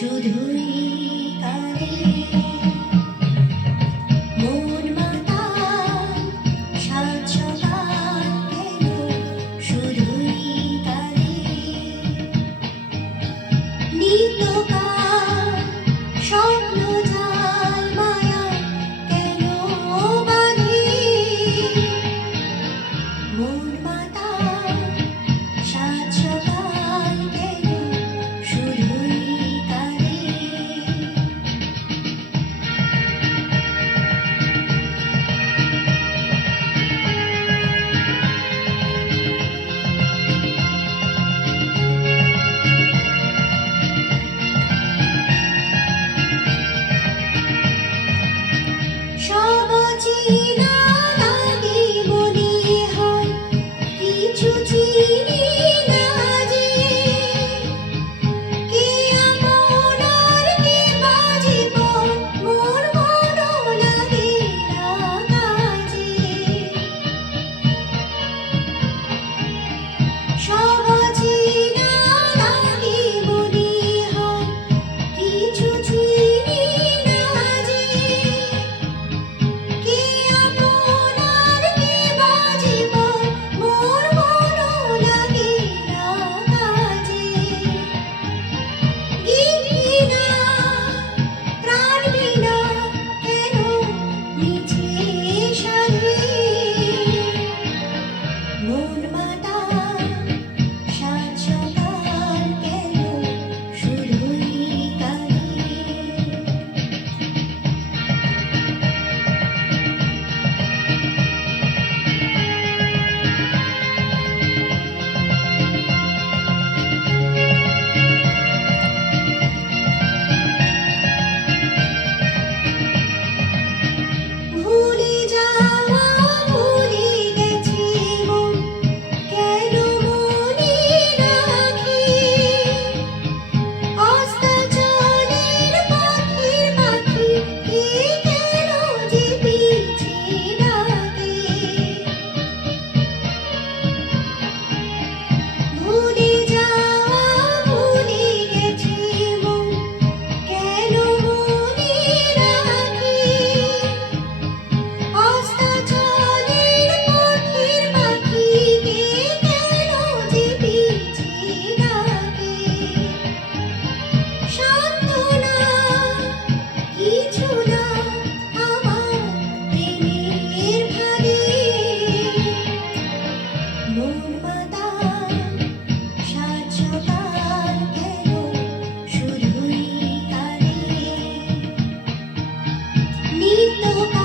শুধুই কাঁদে মন মাতাল সাত সকাল কেন শুধুই কাঁদে নিত্যকাল স্বপ্ন জাল মায়া কেন বাঁধে মন মাতাল সাত সকাল কেন শুধুই কাঁদে সব চেনা লাগে মনে হয় কিছু চিনি না যে কে আপন আর কে বাজিবন মোর মনও লাগে না কাজে সব চেনা লাগে মনে হয় কিছু চিনি না যে কে আপন আর কে বাজিবন মোর মনও লাগে না কাজে গীত বিনা প্রাণ বিনা কেন মিছে সাধে মন মাতাল সাত সকাল কেন শুধুই কাঁদে ভুলে যাওয়া ভুলে গেছে মন কেন মনে রাখে অস্তাচলের পাখির পাখি কে কেন যে পিছে ডাকে ভুলে যাওয়া ভুলে গেছে মন কেন মনে রাখে অস্তাচলের পাখির পাখি কে কেন যে পিছে ডাকে সান্ত্বনা কিছু না আমার প্রেমের ফাঁদে মন মাতাল সাত সকাল কেন শুধুই কাঁদে নিত্যকাল